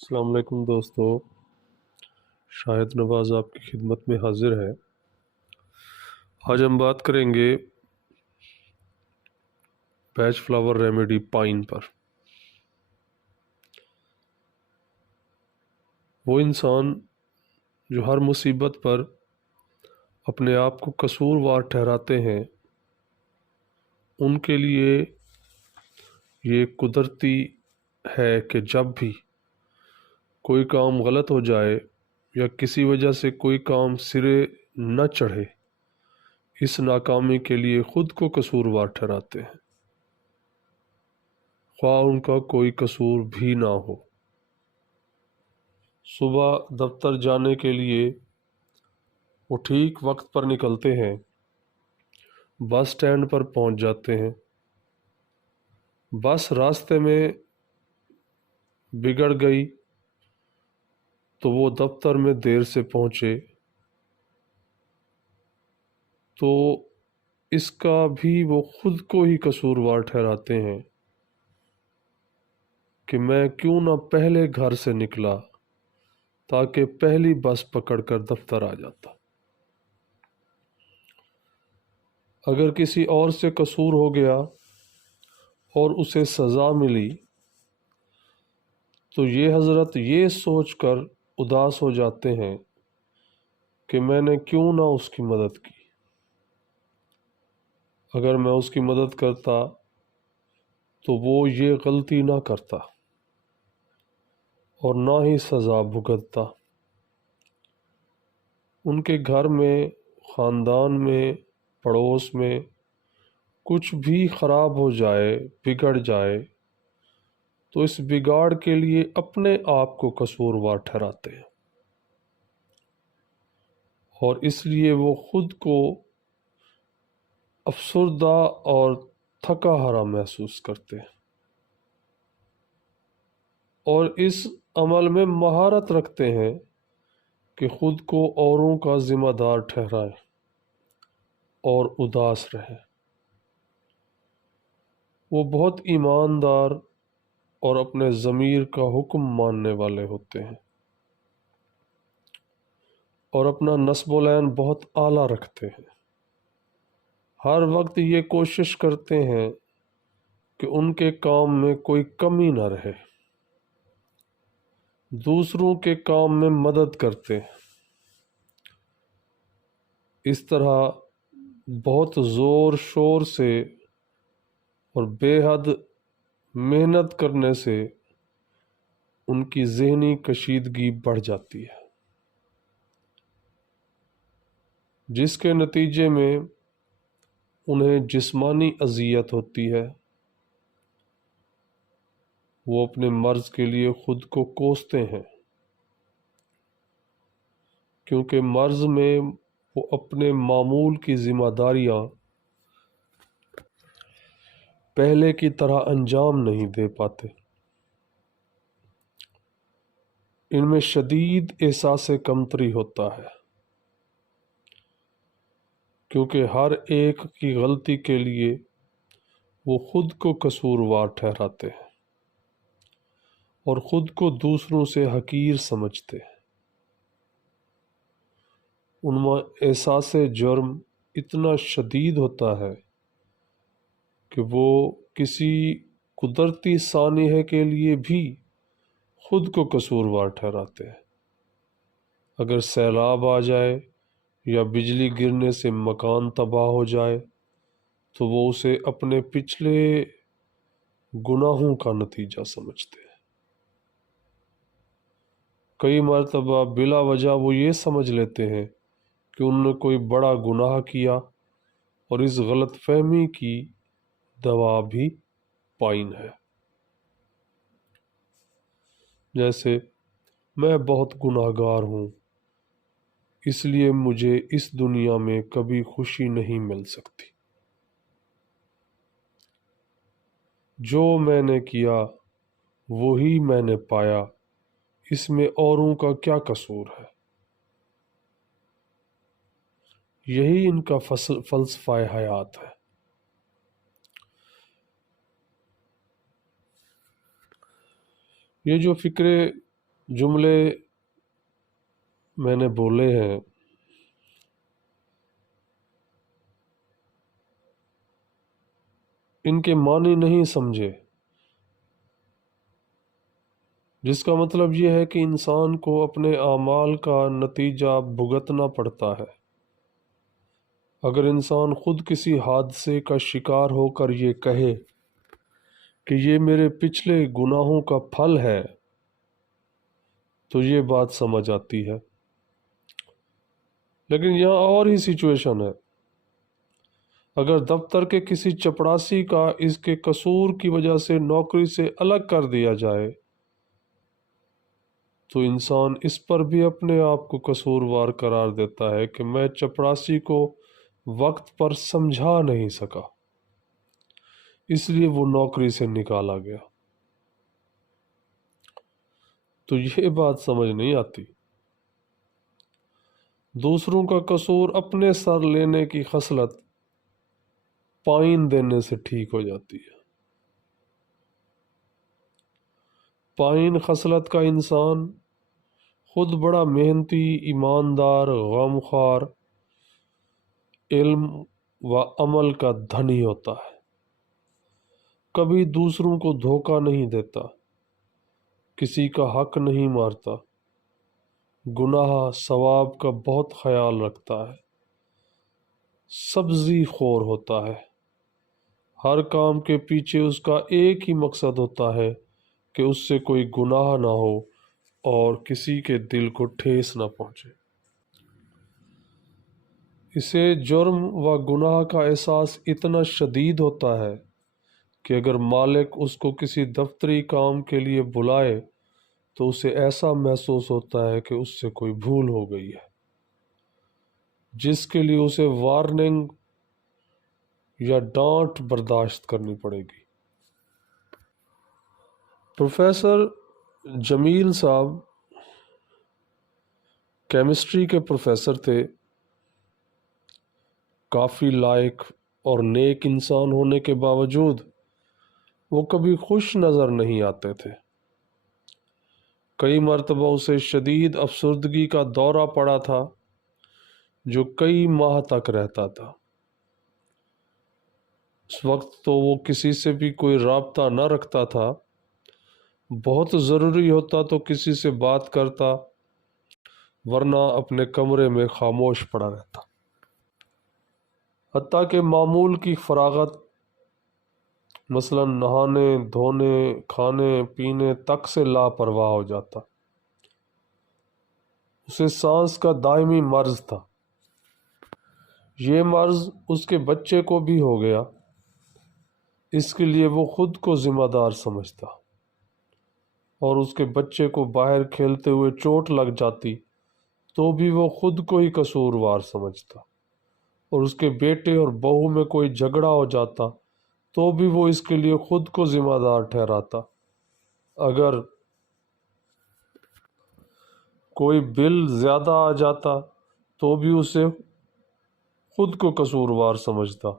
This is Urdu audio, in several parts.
السلام علیکم دوستو، شاہد نواز آپ کی خدمت میں حاضر ہے۔ آج ہم بات کریں گے پیچ فلاور ریمیڈی پائن پر۔ وہ انسان جو ہر مصیبت پر اپنے آپ کو قصوروار ٹھہراتے ہیں، ان کے لیے یہ قدرتی ہے کہ جب بھی کوئی کام غلط ہو جائے یا کسی وجہ سے کوئی کام سرے نہ چڑھے، اس ناکامی کے لیے خود کو قصوروار ٹھہراتے ہیں، خواہ ان کا کوئی قصور بھی نہ ہو۔ صبح دفتر جانے کے لیے وہ ٹھیک وقت پر نکلتے ہیں، بس سٹینڈ پر پہنچ جاتے ہیں، بس راستے میں بگڑ گئی تو وہ دفتر میں دیر سے پہنچے، تو اس کا بھی وہ خود کو ہی قصوروار ٹھہراتے ہیں کہ میں کیوں نہ پہلے گھر سے نکلا تاکہ پہلی بس پکڑ کر دفتر آ جاتا۔ اگر کسی اور سے قصور ہو گیا اور اسے سزا ملی تو یہ حضرت یہ سوچ کر اداس ہو جاتے ہیں کہ میں نے کیوں نہ اس کی مدد کی۔ اگر میں اس کی مدد کرتا تو وہ یہ غلطی نہ کرتا اور نہ ہی سزا بھگتتا۔ ان کے گھر میں، خاندان میں، پڑوس میں کچھ بھی خراب ہو جائے، بگڑ جائے، تو اس بگاڑ کے لیے اپنے آپ کو قصوروار ٹھہراتے ہیں، اور اس لیے وہ خود کو افسردہ اور تھکا ہارا محسوس کرتے ہیں، اور اس عمل میں مہارت رکھتے ہیں کہ خود کو اوروں کا ذمہ دار ٹھہرائیں اور اداس رہیں۔ وہ بہت ایماندار اور اپنے ضمیر کا حکم ماننے والے ہوتے ہیں، اور اپنا نصب العین بہت اعلیٰ رکھتے ہیں۔ ہر وقت یہ کوشش کرتے ہیں کہ ان کے کام میں کوئی کمی نہ رہے، دوسروں کے کام میں مدد کرتے ہیں۔ اس طرح بہت زور شور سے اور بے حد محنت کرنے سے ان کی ذہنی کشیدگی بڑھ جاتی ہے، جس کے نتیجے میں انہیں جسمانی اذیت ہوتی ہے۔ وہ اپنے مرض کے لیے خود کو کوستے ہیں، کیونکہ مرض میں وہ اپنے معمول کی ذمہ داریاں پہلے کی طرح انجام نہیں دے پاتے۔ ان میں شدید احساس کمتری ہوتا ہے، کیونکہ ہر ایک کی غلطی کے لیے وہ خود کو قصوروار ٹھہراتے ہیں اور خود کو دوسروں سے حقیر سمجھتے ہیں۔ ان میں احساس جرم اتنا شدید ہوتا ہے کہ وہ کسی قدرتی سانحے کے لیے بھی خود کو قصوروار ٹھہراتے ہیں۔ اگر سیلاب آ جائے یا بجلی گرنے سے مکان تباہ ہو جائے تو وہ اسے اپنے پچھلے گناہوں کا نتیجہ سمجھتے ہیں۔ کئی مرتبہ بلا وجہ وہ یہ سمجھ لیتے ہیں کہ انہوں نے کوئی بڑا گناہ کیا، اور اس غلط فہمی کی دوا بھی پائن ہے۔ جیسے میں بہت گناہ گار ہوں، اس لیے مجھے اس دنیا میں کبھی خوشی نہیں مل سکتی۔ جو میں نے کیا وہی میں نے پایا، اس میں اوروں کا کیا قصور ہے؟ یہی ان کا فلسفہ حیات ہے۔ یہ جو فکرے جملے میں نے بولے ہیں ان کے معنی نہیں سمجھے، جس کا مطلب یہ ہے کہ انسان کو اپنے اعمال کا نتیجہ بھگتنا پڑتا ہے۔ اگر انسان خود کسی حادثے کا شکار ہو کر یہ کہے کہ یہ میرے پچھلے گناہوں کا پھل ہے تو یہ بات سمجھ آتی ہے، لیکن یہاں اور ہی سچویشن ہے۔ اگر دفتر کے کسی چپڑاسی کا اس کے قصور کی وجہ سے نوکری سے الگ کر دیا جائے تو انسان اس پر بھی اپنے آپ کو قصوروار قرار دیتا ہے کہ میں چپڑاسی کو وقت پر سمجھا نہیں سکا، اس لیے وہ نوکری سے نکالا گیا۔ تو یہ بات سمجھ نہیں آتی۔ دوسروں کا قصور اپنے سر لینے کی خصلت پائن دینے سے ٹھیک ہو جاتی ہے۔ پائن خصلت کا انسان خود بڑا محنتی، ایماندار، غمخوار، علم و عمل کا دھنی ہوتا ہے، کبھی دوسروں کو دھوکہ نہیں دیتا، کسی کا حق نہیں مارتا، گناہ ثواب کا بہت خیال رکھتا ہے، سبزی خور ہوتا ہے، ہر کام کے پیچھے اس کا ایک ہی مقصد ہوتا ہے کہ اس سے کوئی گناہ نہ ہو اور کسی کے دل کو ٹھیس نہ پہنچے۔ اسے جرم و گناہ کا احساس اتنا شدید ہوتا ہے کہ اگر مالک اس کو کسی دفتری کام کے لیے بلائے تو اسے ایسا محسوس ہوتا ہے کہ اس سے کوئی بھول ہو گئی ہے، جس کے لیے اسے وارننگ یا ڈانٹ برداشت کرنی پڑے گی۔ پروفیسر جمیل صاحب کیمسٹری کے پروفیسر تھے، کافی لائق اور نیک انسان ہونے کے باوجود وہ کبھی خوش نظر نہیں آتے تھے۔ کئی مرتبہ اسے شدید افسردگی کا دورہ پڑا تھا جو کئی ماہ تک رہتا تھا۔ اس وقت تو وہ کسی سے بھی کوئی رابطہ نہ رکھتا تھا، بہت ضروری ہوتا تو کسی سے بات کرتا، ورنہ اپنے کمرے میں خاموش پڑا رہتا، حتیٰ کہ معمول کی فراغت مثلا نہانے دھونے کھانے پینے تک سے لاپرواہ ہو جاتا۔ اسے سانس کا دائمی مرض تھا، یہ مرض اس کے بچے کو بھی ہو گیا، اس کے لیے وہ خود کو ذمہ دار سمجھتا، اور اس کے بچے کو باہر کھیلتے ہوئے چوٹ لگ جاتی تو بھی وہ خود کو ہی قصوروار سمجھتا، اور اس کے بیٹے اور بہو میں کوئی جھگڑا ہو جاتا تو بھی وہ اس کے لیے خود کو ذمہ دار ٹھہراتا۔ اگر کوئی بل زیادہ آ جاتا تو بھی اسے خود کو قصوروار سمجھتا۔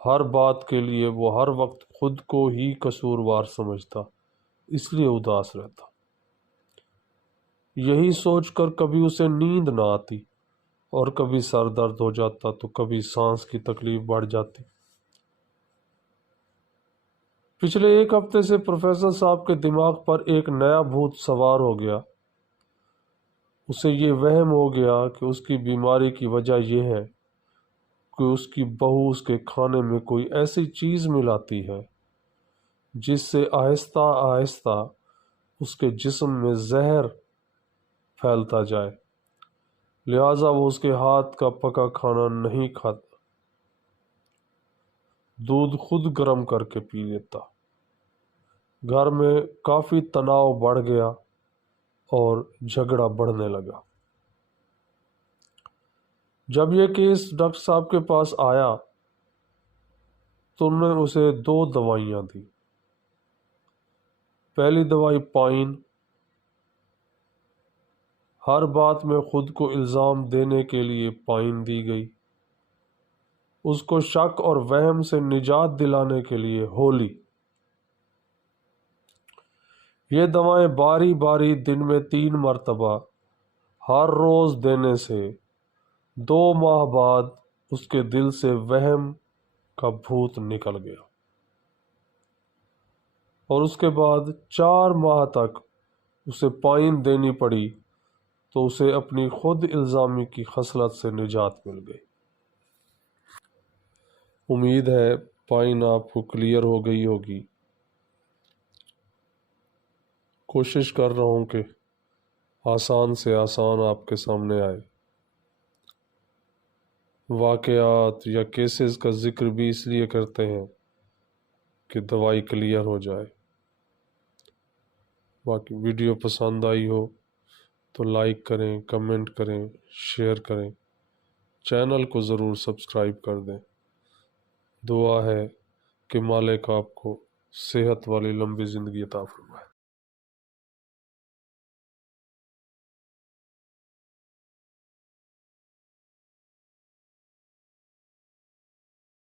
ہر بات کے لیے وہ ہر وقت خود کو ہی قصوروار سمجھتا، اس لیے اداس رہتا۔ یہی سوچ کر کبھی اسے نیند نہ آتی، اور کبھی سر درد ہو جاتا تو کبھی سانس کی تکلیف بڑھ جاتی۔ پچھلے ایک ہفتے سے پروفیسر صاحب کے دماغ پر ایک نیا بھوت سوار ہو گیا۔ اسے یہ وہم ہو گیا کہ اس کی بیماری کی وجہ یہ ہے کہ اس کی بہو اس کے کھانے میں کوئی ایسی چیز ملاتی ہے جس سے آہستہ آہستہ اس کے جسم میں زہر پھیلتا جائے، لہٰذا وہ اس کے ہاتھ کا پکا کھانا نہیں کھاتا، دودھ خود گرم کر کے پی لیتا۔ گھر میں کافی تناؤ بڑھ گیا اور جھگڑا بڑھنے لگا۔ جب یہ کیس ڈاکٹر صاحب کے پاس آیا تو انہوں نے اسے 2 دوائیاں دی۔ پہلی دوائی پائن، ہر بات میں خود کو الزام دینے کے لیے پائن دی گئی۔ اس کو شک اور وہم سے نجات دلانے کے لیے ہولی۔ یہ دوائیں باری باری دن میں 3 مرتبہ ہر روز دینے سے 2 ماہ بعد اس کے دل سے وہم کا بھوت نکل گیا، اور اس کے بعد 4 ماہ تک اسے پائن دینی پڑی تو اسے اپنی خود الزامی کی خصلت سے نجات مل گئی۔ امید ہے پائن آپ کو کلیئر ہو گئی ہوگی۔ کوشش کر رہا ہوں کہ آسان سے آسان آپ کے سامنے آئے۔ واقعات یا کیسز کا ذکر بھی اس لیے کرتے ہیں کہ دوائی کلیئر ہو جائے۔ باقی ویڈیو پسند آئی ہو تو لائک کریں، کمنٹ کریں، شیئر کریں، چینل کو ضرور سبسکرائب کر دیں۔ دعا ہے کہ مالک آپ کو صحت والی لمبی زندگی عطا فرمائے۔